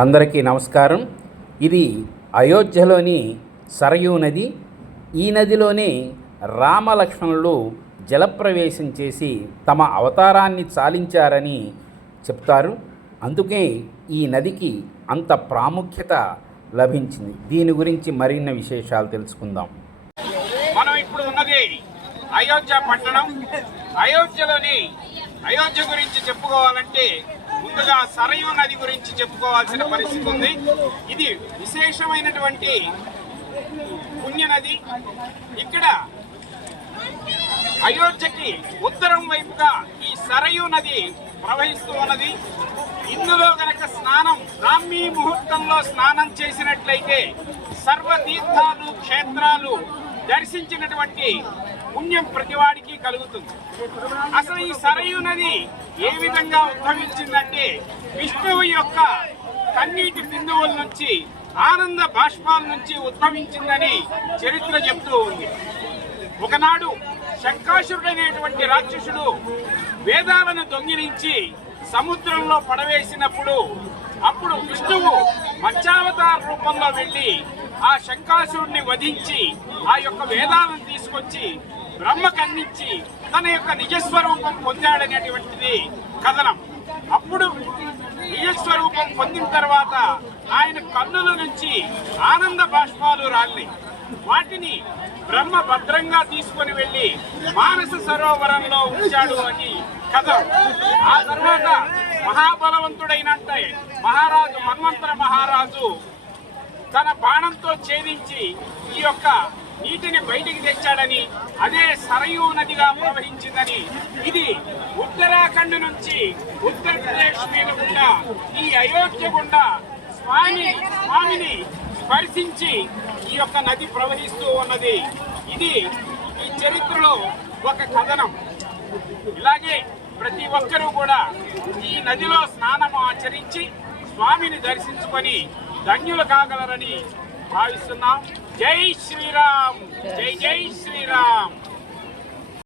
అందరికీ నమస్కారం. ఇది అయోధ్యలోని సరయూ నది. ఈ నదిలోనే రామలక్ష్మణులు జలప్రవేశం చేసి తమ అవతారాన్ని చాలించారని చెప్తారు. అందుకే ఈ నదికి అంత ప్రాముఖ్యత లభించింది. దీని గురించి మరిన్ని విశేషాలు తెలుసుకుందాం. మనం ఇప్పుడు ఉన్నది అయోధ్య పట్టణం. అయోధ్య గురించి చెప్పుకోవాలంటే ముందుగా సరయూ నది గురించి చెప్పుకోవాల్సిన పరిస్థితి ఉంది. ఇది విశేషమైనటువంటి పుణ్యనది. ఇక్కడ అయోధ్యకి ఉత్తరం వైపుగా ఈ సరయూ నది ప్రవహిస్తూ ఉన్నది. ఇందులో గనక బ్రాహ్మీ ముహూర్తంలో స్నానం చేసినట్లయితే సర్వతీర్థాలు క్షేత్రాలు దర్శించినటువంటి పుణ్యం ప్రతివాడికి కలుగుతుంది. అసలు ఈ సరయూ నది ఏ విధంగా ఉద్భవించిందంటే విష్ణువు యొక్క కన్నీటి బిందువుల నుంచి, ఆనంద బాష్పాల నుంచి ఉద్భవించిందని చరిత్ర చెప్తూ ఉంది. ఒకనాడు శంకాసురుడనేటువంటి రాక్షసుడు వేదాలను దొంగిలించి సముద్రంలో పడవేసినప్పుడు అప్పుడు విష్ణువు మత్స్యావతార రూపంలో వెళ్లి ఆ శంకాసురుడిని వధించి ఆ యొక్క వేదాలను తీసుకొచ్చి బ్రహ్మకు అందించి తన యొక్క నిజస్వరూపం పొందాడనేటువంటిది కథనం. అప్పుడు నిజస్వరూపం పొందిన తర్వాత ఆయన కన్నుల నుంచి ఆనంద బాష్పాలు రాలి వాటిని బ్రహ్మ భద్రంగా తీసుకొని వెళ్లి మానస సరోవరంలో ఉంచాడు అని కథ. ఆ తర్వాత మహాబలవంతుడైనంటే మన్వంతర మహారాజు తన బాణంతో ఛేదించి ఈ యొక్క నీటిని బయటికి తెచ్చాడని, అదే సరయూ నదిగా ప్రవహించిందని, ఇది ఉత్తరాఖండ్ నుంచి ఉత్తరప్రదేశ్ మీద గుండా ఈ అయోధ్య గుండా స్వామిని స్పర్శించి ఈ యొక్క నది ప్రవహిస్తూ ఉన్నది. ఇది ఈ చరిత్రలో ఒక కథనం. ఇలాగే ప్రతి ఒక్కరూ కూడా ఈ నదిలో స్నానం ఆచరించి స్వామిని దర్శించుకొని ధన్యులు కాగలరని భావిస్తున్నాం. జై శ్రీరామ్, జై జై శ్రీరామ్.